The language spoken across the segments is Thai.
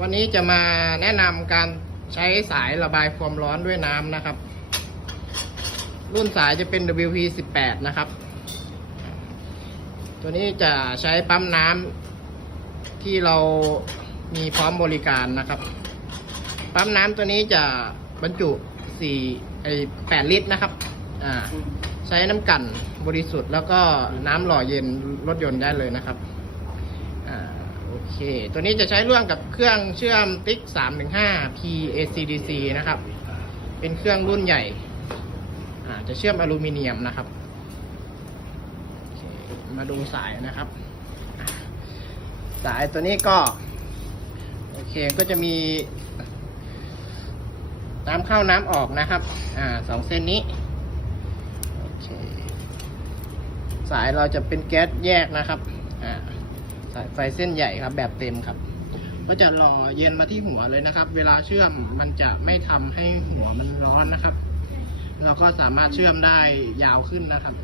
วันนี้จะมาแนะนำการใช้สายระบายความร้อนด้วยน้ำนะครับ รุ่นสายจะเป็น WP 18 นะครับ ตัวนี้จะใช้ปั๊มน้ำที่เรามีพร้อมบริการนะครับ ปั๊มน้ำตัวนี้จะบรรจุ4ไอ8ลิตรนะครับอ่าใช้น้ำกั่นบริสุทธิ์แล้วก็น้ำหล่อเย็นรถยนต์ได้เลยนะครับ อเค ตัวนี้จะใช้ร่วมกับเครื่องเชื่อมติ๊ก 315 PACDC นะครับ เป็นเครื่องรุ่นใหญ่ จะเชื่อมอลูมิเนียมนะครับ มาดูสายนะครับ สายตัวนี้ก็ โอเค ก็จะมี น้ำเข้าน้ำออกนะครับ อ่าสองเส้นนี้ โอเค สายเราจะเป็นแก๊สแยกนะครับ ไฟเส้นใหญ่ครับ แบบเต็มครับ ก็จะรอเย็นมาที่หัวเลยนะครับ เวลาเชื่อมมันจะไม่ทำให้หัวมันร้อนนะครับ เราก็สามารถเชื่อมได้ยาวขึ้นนะครับ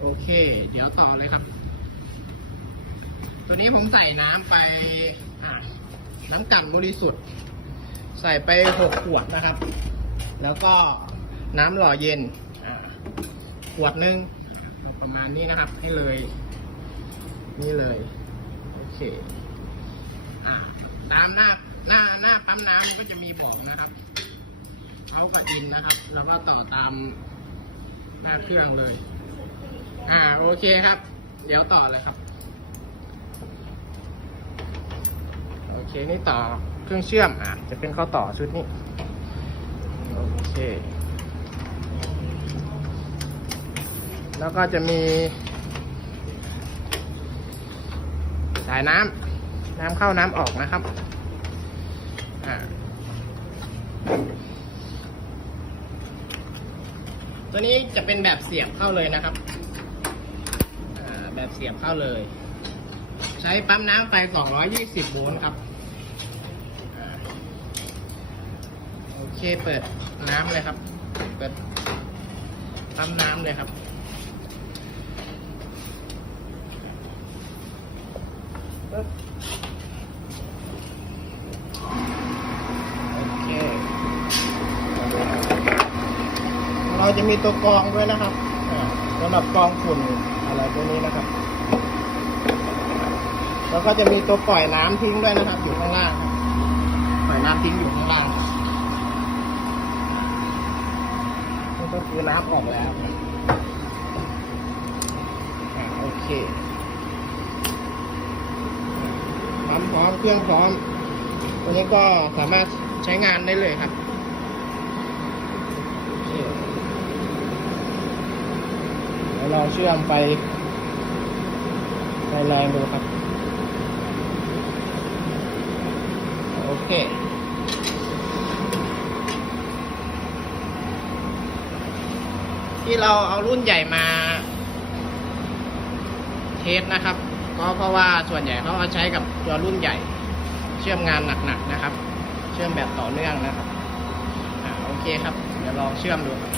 โอเค เดี๋ยวต่อเลยครับ ตัวนี้ผมใส่น้ำไปน้ำกลั่นบริสุทธิ์ ใส่ไปหกขวดนะครับ แล้วก็น้ำหล่อเย็นขวดนึงประมาณนี้นะครับให้เลย นี่เลย โอเคอ่าตามหน้าหน้าหน้าปั๊มน้ำก็จะมีบอกนะครับเอากับอินนะครับ แล้วก็ต่อตามหน้าเครื่องเลย อ่า โอเคครับ เดี๋ยวต่อเลยครับ โอเค นี่ต่อเครื่องเชื่อม อะ จะเป็นข้อต่อชุดนี้ โอเค แล้วก็จะมี สายน้ำน้ำเข้าน้ำออกนะครับตัวนี้จะเป็นแบบเสียบเข้าเลยนะครับแบบเสียบเข้าเลย ใช้ปั๊มน้ำไฟ 220 โวลต์ครับอโอเคเปิดน้ำเลยครับ เปิดปั๊มน้ำเลยครับ ปึ๊บ โอเค เราจะมีตัวกรองด้วยนะครับสำหรับกรองฝุ่นอะไรพวกนี้นะครับ แล้วก็จะมีตัวปล่อยน้ำทิ้งด้วยนะครับ อยู่ข้างล่างปล่อยน้ำทิ้งอยู่ข้างล่างนี่ก็คือน้ำออกแล้วโอเคปั๊มพ ร้อมเครื่องพร้อม ตัวนี้ก็สามารถใช้งานได้เลยครับโอเคเดี๋ยวเราเชื่อมไปไปแรงดูครับ โอเคที่เราเอารุ่นใหญ่มาเทสนะครับ ก็เพราะว่าส่วนใหญ่เขาเอาใช้กับตัวรุ่นใหญ่ เชื่อมงานหนักๆนะครับ เชื่อมแบบต่อเนื่องนะครับอโอเคครับ เดี๋ยวลองเชื่อมดูครับ